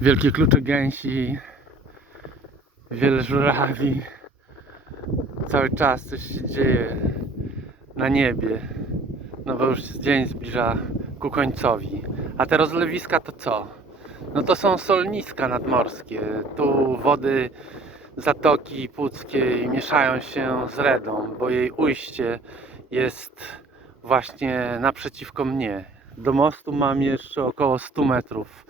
Wielkie klucze gęsi, wiele żurawi. Cały czas coś się dzieje na niebie. No bo już dzień zbliża ku końcowi. A te rozlewiska to co? No to są solniska nadmorskie. Tu wody Zatoki Puckiej mieszają się z Redą, bo jej ujście jest właśnie naprzeciwko mnie. Do mostu mam jeszcze około 100 metrów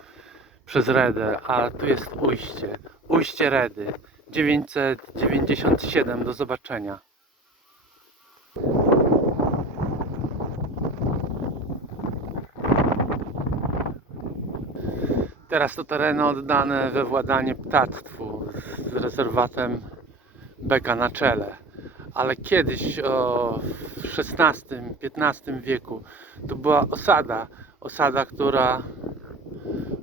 przez Redę, a tu jest ujście. Ujście Redy. 997 do zobaczenia. Teraz to tereny oddane we władanie ptactwu z rezerwatem Beka na czele. Ale kiedyś o w XVI-XV wieku to była osada. Osada, która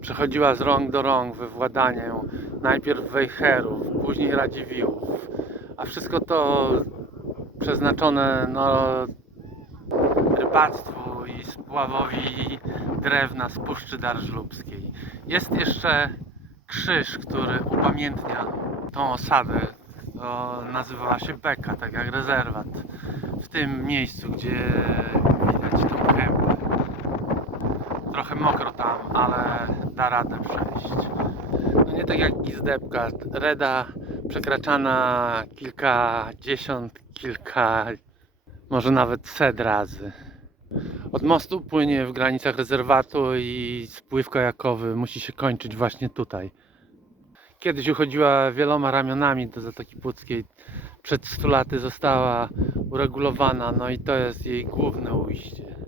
przechodziła z rąk do rąk we władaniu najpierw Wejherów, później Radziwiłłów. A wszystko to przeznaczone no, rybactwu i spławowi drewna z Puszczy Darżlubskiej. Jest jeszcze krzyż, który upamiętnia tą osadę. To nazywała się Beka, tak jak rezerwat. W tym miejscu, gdzie widać tą kępę. Trochę mokro tam, ale da radę przejść. No nie tak jak Gizdebka. Reda przekraczana kilkadziesiąt, kilka, może nawet set razy. Od mostu płynie w granicach rezerwatu i spływ kajakowy musi się kończyć właśnie tutaj. Kiedyś uchodziła wieloma ramionami do Zatoki Puckiej. Przed 100 laty została uregulowana, no i to jest jej główne ujście.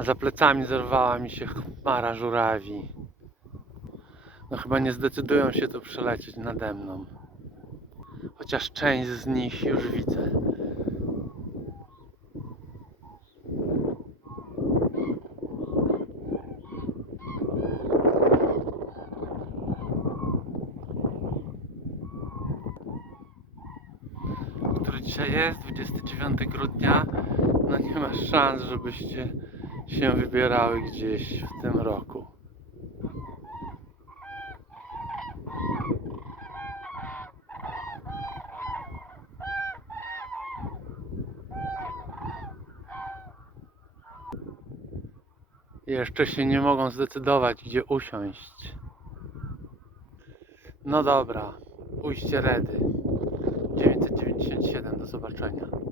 A za plecami zerwała mi się chmara żurawi. No chyba nie zdecydują się tu przelecieć nade mną. Chociaż część z nich już widzę. który dzisiaj jest, 29 grudnia, no nie ma szans, żebyście się wybierały gdzieś w tym roku. Jeszcze się nie mogą zdecydować, gdzie usiąść. No dobra, ujście Redy. 997 do zobaczenia.